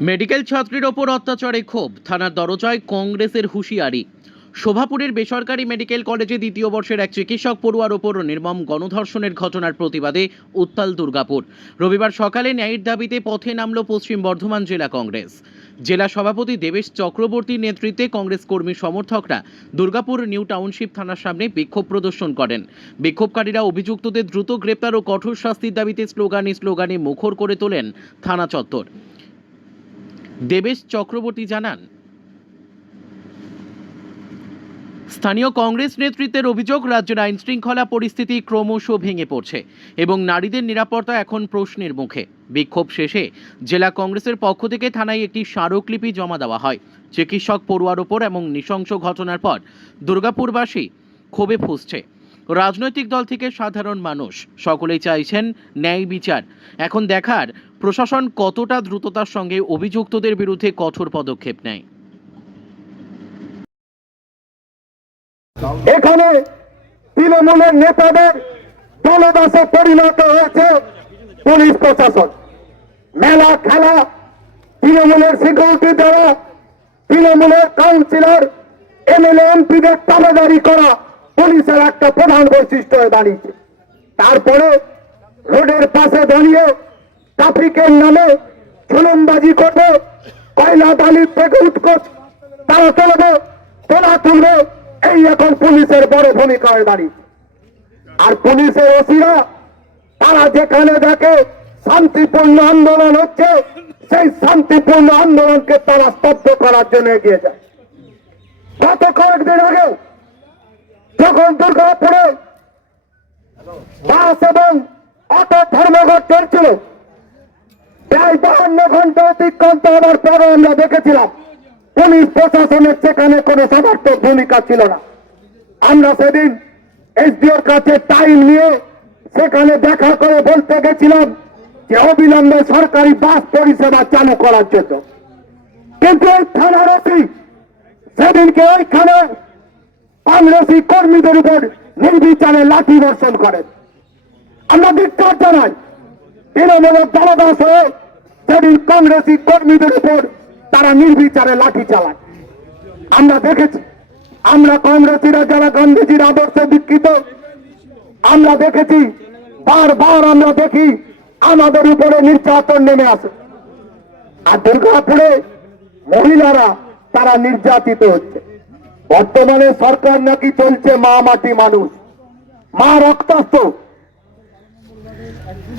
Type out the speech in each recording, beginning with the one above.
Medical ছাত্রীর ওপর অত্যাচারে ক্ষোভ, থানার দরজায় কংগ্রেসের হুঁশিয়ারি। শোভাপুরের বেসরকারি মেডিকেল কলেজে দ্বিতীয় বর্ষের এক চিকিৎসক পড়ুয়ার ওপর নির্মম গণধর্ষণের ঘটনার প্রতিবাদে উত্তাল দুর্গাপুর। রবিবার সকালে ন্যায়ের দাবিতে পথে নামল পশ্চিম বর্ধমান জেলা কংগ্রেস। জেলা সভাপতি দেবেশ চক্রবর্তীর নেতৃত্বে কংগ্রেস কর্মী সমর্থকরা দুর্গাপুর নিউ টাউনশিপ থানার সামনে বিক্ষোভ প্রদর্শন করেন। বিক্ষোভকারীরা অভিযুক্তদের দ্রুত গ্রেপ্তার ও কঠোর শাস্তির দাবিতে স্লোগানে মুখর করে তোলেন থানা চত্বর। দেবেশ চক্রবর্তী জানান, স্থানীয় কংগ্রেস নেতৃত্বের অভিযোগ, রাজ্যের আইন শৃঙ্খলা পরিস্থিতি ক্রমশ ভেঙে পড়ছে এবং নারীদের নিরাপত্তা এখন প্রশ্নের মুখে। বিক্ষোভ শেষে জেলা কংগ্রেসের পক্ষ থেকে থানায় একটি স্মারকলিপি জমা দেওয়া হয়। চিকিৎসক পড়ুয়ার ওপর এবং নৃশংস ঘটনার পর দুর্গাপুরবাসী ক্ষোভে ফুঁসছে। রাজনৈতিক দল থেকে সাধারণ মানুষ সকলেই চাইছেন ন্যায় বিচার। এখন দেখার প্রশাসন কতটা দ্রুততার সঙ্গে অভিযুক্তদের বিরুদ্ধে কঠোর পদক্ষেপ নেয়। এখানে তৃণমূলের নেতাদের দলদাসে পরিণত হয়েছে পুলিশ প্রশাসন। মেলা খেলা, তৃণমূলের সিকিউরিটি দেওয়া, তৃণমূলের কাউন্সিলর এমএলএ এমপিদের তাবেদারি করা পুলিশের একটা প্রধান বৈশিষ্ট্য হয়ে দাঁড়িয়েছে। তারপরে রোডের পাশে দাঁড়িয়ে ট্রাফিকের নামে ঝুলুমবাজি করবে, কয়লা বালির থেকে উৎকোচ তারা চলবে, তোলা তুলবে, এই এখন পুলিশের বড় ভূমিকা হয়ে দাঁড়িয়েছে। আর পুলিশের ওসিরা তারা যেখানে দেখে শান্তিপূর্ণ আন্দোলন হচ্ছে, সেই শান্তিপূর্ণ আন্দোলনকে তারা স্তব্ধ করার জন্য এগিয়ে যায়। গত কয়েকদিন আগে যখন দুর্গাপুরে বাস এবং অটো ধর্মঘট চলছিল, প্রায় 52 ঘন্টা অতিক্রান্ত হওয়ার পরও আমরা দেখেছিলাম পুলিশ প্রশাসনের সেখানে কোনো সমর্থক ভূমিকা ছিল না। আমরা সেদিন এসডিওর কাছে টাইম নিয়ে সেখানে দেখা করে বলতে গেছিলাম যে অবিলম্বে সরকারি বাস পরিষেবা চালু করার জন্য, কিন্তু এই থানার ওসি সেদিনকে ওইখানে কংগ্রেসী কর্মীদের উপর নির্বিচারে লাঠি বর্ষণ করেন। আমরা ধিক্কার জানাই, তৃণমূলের দলদাস হয়ে সেদিন কংগ্রেসী কর্মীদের উপর তারা নির্বিচারে লাঠি চালায়। আমরা দেখেছি, আমরা কংগ্রেসীরা যারা গান্ধীজির আদর্শে দীক্ষিত, আমরা দেখেছি বারবার আমরা দেখি আমাদের উপরে নির্যাতন নেমে আসে। আর দুর্গাপুরে মহিলারা তারা নির্যাতিত হচ্ছে। বর্তমানে সরকার নাকি চলছে মা মাটি মানুষ, মা রক্তাক্ত,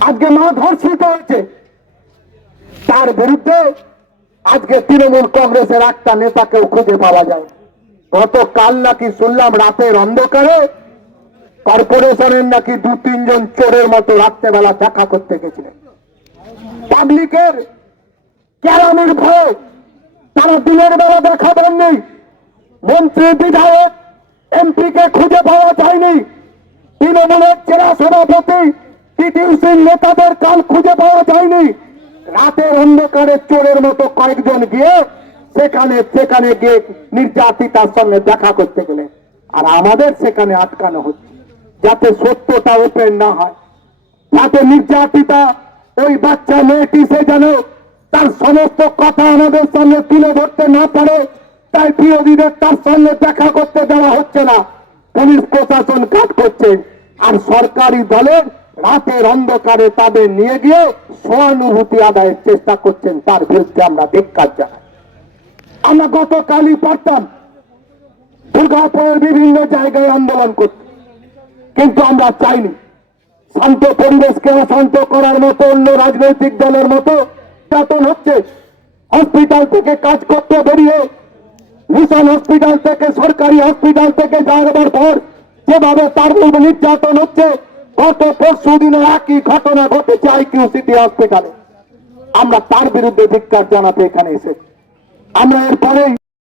আজকে মা ধর্ষিত হয়েছে। তার বিরুদ্ধে আজকে তৃণমূল কংগ্রেসের একটা নেতাকেও খুঁজে পাওয়া যায়। গতকাল নাকি শুনলাম রাতের অন্ধকারে কর্পোরেশনের নাকি 2-3 জন চোরের মতো রাত্রেবেলা দেখা করতে গেছিলেন। পাবলিকের ক্যারামের ভয়ে তারা দিনের বেলা দেখা দেননি। মন্ত্রী, বিধায়ক, এমপিকে খুঁজে পাওয়া যায়নি। তৃণমূলের জেলা সভাপতি, টিটিউসির নেতাদের কাল খুঁজে পাওয়া যায়নি। রাতের অন্ধকারে চোরের মতো কয়েকজন গিয়ে সেখানে গিয়ে নির্যাতিতার সঙ্গে দেখা করতে গেলে, আর আমাদের সেখানে আটকানো হচ্ছে যাতে সত্যটা ওপেন না হয়, যাতে নির্যাতিতা ওই বাচ্চা মেয়েটি সে যেন তার সমস্ত কথা আমাদের সামনে তুলে ধরতে না পারে। তাই বিরোধীদের তার সঙ্গে দেখা করতে দেওয়া হচ্ছে না। পুলিশ প্রশাসন কাজ করছে, আর সরকারি দলের রাতের অন্ধকারে তাদের নিয়ে গিয়ে সহানুভূতি আদায়ের চেষ্টা করছেন। তার বিরুদ্ধে আমরা ধিক্কার জানাই। আমরা গতকালই পারতাম দুর্গাপুরের বিভিন্ন জায়গায় আন্দোলন করতে, কিন্তু আমরা চাইনি। শান্ত পরিবেশকে অশান্ত করার মতো অন্য রাজনৈতিক দলের মতো নির্যাতন হচ্ছে। হসপিটাল থেকে কাজ করতে বেরিয়ে মিশন হসপিটাল থেকে, সরকারি হসপিটাল থেকে যাওয়ার পর যেভাবে তার নির্যাতন হচ্ছে, গত পরশু দিনে একই ঘটনা ঘটেছে আইকিউ সিটি হসপিটালে। আমরা তার বিরুদ্ধে ধিক্কার জানাতে এখানে এসেছি। আমরা এরপরেই